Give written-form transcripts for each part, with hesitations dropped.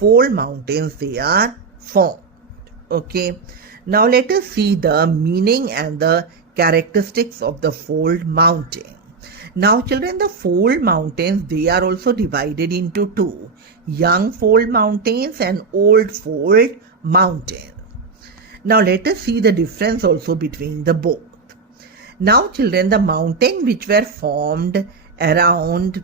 fold mountains they are formed. Okay, now let us see the meaning and the characteristics of the fold mountain. Now children, the fold mountains, they are also divided into two: young fold mountains and old fold mountains. Now let us see the difference also between the both. Now children, the mountain which were formed around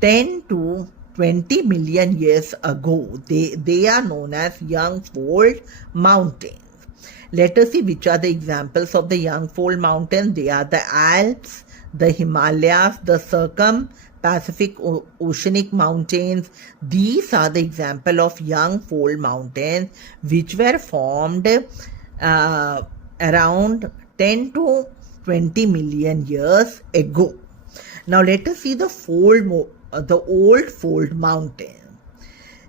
10 to 20 million years ago, they are known as young fold mountains. Let us see which are the examples of the young fold mountains. They are the Alps, the Himalayas, the Pacific Oceanic mountains. These are the example of young fold mountains which were formed around 10 to 20 million years ago. Now let us see the old fold mountain.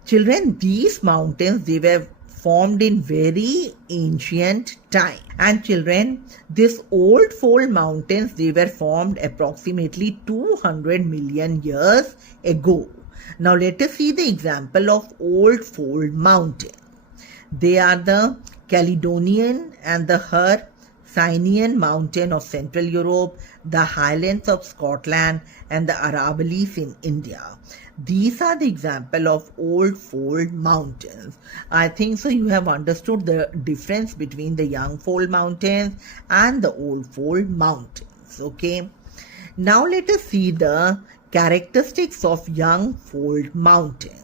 Children, these mountains, they were formed in very ancient time. And children, this old fold mountains, they were formed approximately 200 million years ago. Now let us see the example of old fold mountain. They are the Caledonian and the Hercynian mountain of Central Europe, the Highlands of Scotland, and the Aravallis in India. These are the example of old fold mountains. I think so you have understood the difference between the young fold mountains and the old fold mountains. Okay. Now let us see the characteristics of young fold mountains.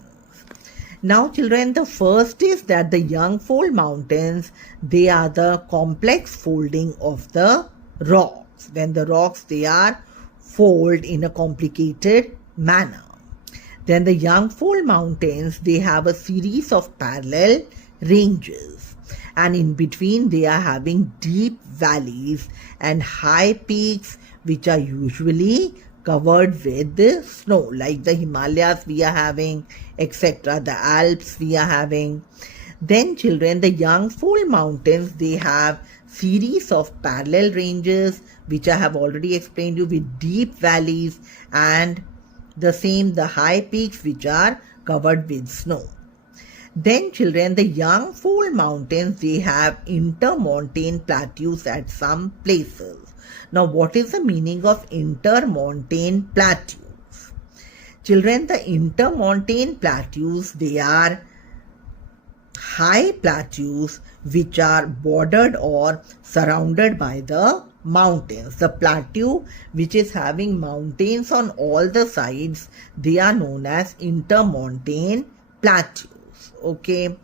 Now children, the first is that the young fold mountains, they are the complex folding of the rocks. When the rocks, they are folded in a complicated manner. Then the young fold mountains, they have a series of parallel ranges, and in between they are having deep valleys and high peaks which are usually covered with snow, like the Himalayas we are having, etc. The Alps we are having. Then children, the young fold mountains, they have series of parallel ranges which I have already explained you, with deep valleys and the high peaks which are covered with snow. Then children, the young fold mountains, they have intermontane plateaus at some places. Now what is the meaning of intermontane plateaus? Children, the intermontane plateaus, they are high plateaus which are bordered or surrounded by the mountains. The plateau which is having mountains on all the sides, they are known as intermontane plateaus. Okay.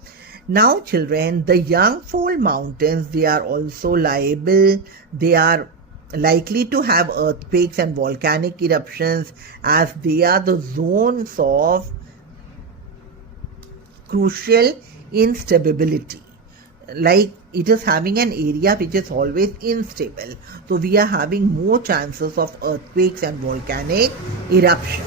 Now children, the young fold mountains, they are also they are likely to have earthquakes and volcanic eruptions, as they are the zones of crucial instability. Like it is having an area which is always unstable. So we are having more chances of earthquakes and volcanic eruption.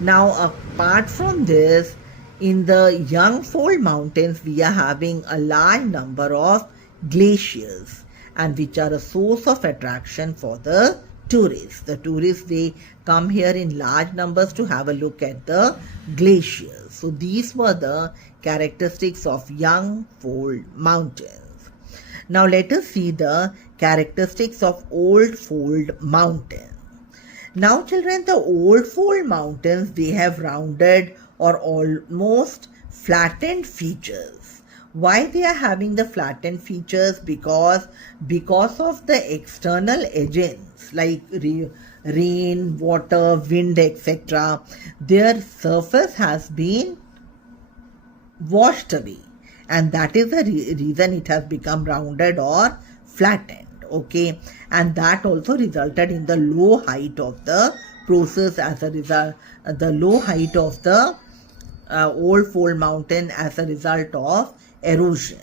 Now apart from this, in the young fold mountains, we are having a large number of glaciers, and which are a source of attraction for the tourists. The tourists, they come here in large numbers to have a look at the glaciers. So these were the characteristics of young fold mountains. Now let us see the characteristics of old fold mountains. Now children, the old fold mountains, they have rounded or almost flattened features. Why they are having the flattened features? Because of the external agents like rain, water, wind, etc. Their surface has been washed away, and that is the reason it has become rounded or flattened. Okay, and that also resulted in the low height of the process. As a result, the low height of the old fold mountain as a result of erosion.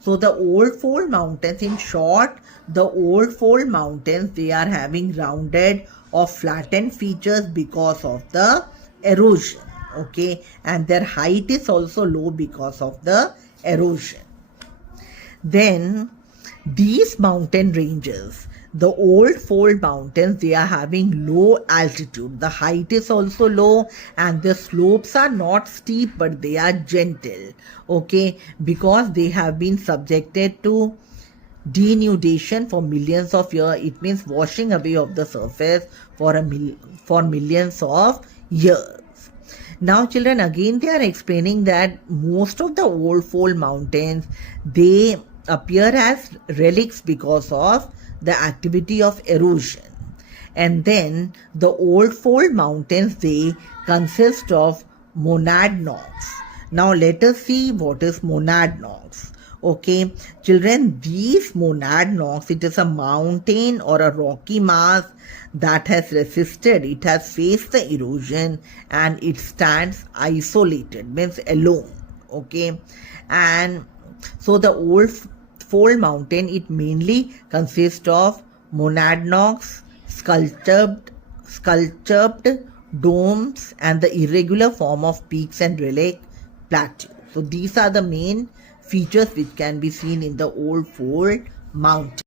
So the old fold mountains, in short, the old fold mountains, they are having rounded or flattened features because of the erosion. Okay, and their height is also low because of the erosion. Then these mountain ranges, the old fold mountains, they are having low altitude. The height is also low and the slopes are not steep but they are gentle. Okay, because they have been subjected to denudation for millions of years. It means washing away of the surface for millions of years. Now children, again they are explaining that most of the old fold mountains, they appear as relics because of the activity of erosion. And then the old fold mountains, they consist of monadnocks. Now let us see what is monadnocks. Okay, children, these monadnocks, it is a mountain or a rocky mass that has resisted, it has faced the erosion and it stands isolated, means alone. Okay, and so the old fold mountain, it mainly consists of monadnocks, sculptured domes, and the irregular form of peaks and relic plateaus. So these are the main features which can be seen in the old fold mountain.